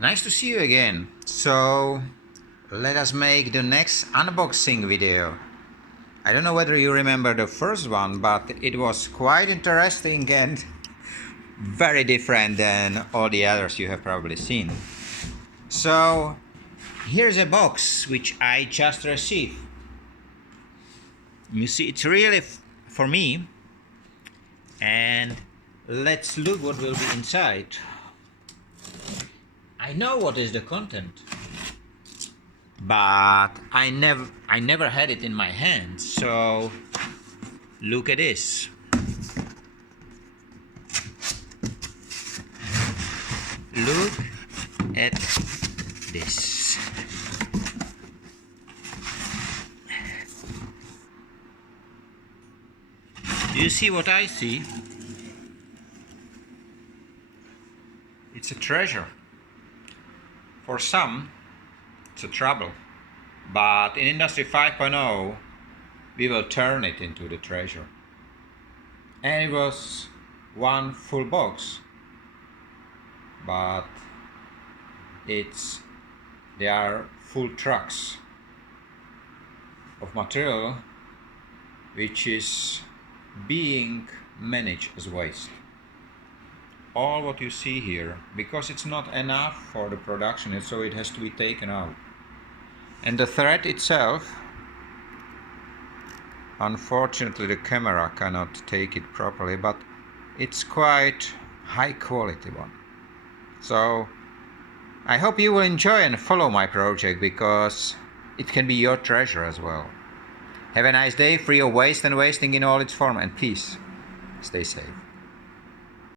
Nice to see you again. So let us make the next unboxing video. I don't know whether you remember the first one, but it was quite interesting and very different than all the others you have probably seen. So here's a box which I just received. You see, it's really for me, and let's look what will be inside. I know what is the content, but I never had it in my hands. So look at this. Look at this. Do you see what I see? It's a treasure. For some, it's a trouble. But in Industry 5.0, we will turn it into the treasure. And it was one full box. But they are full trucks of material which is being managed as waste. All what you see here, because it's not enough for the production, so it has to be taken out. And the thread itself, unfortunately the camera cannot take it properly, but it's quite high quality one. So I hope you will enjoy and follow my project, because it can be your treasure as well. Have a nice day, free of waste and wasting in all its form, and please stay safe.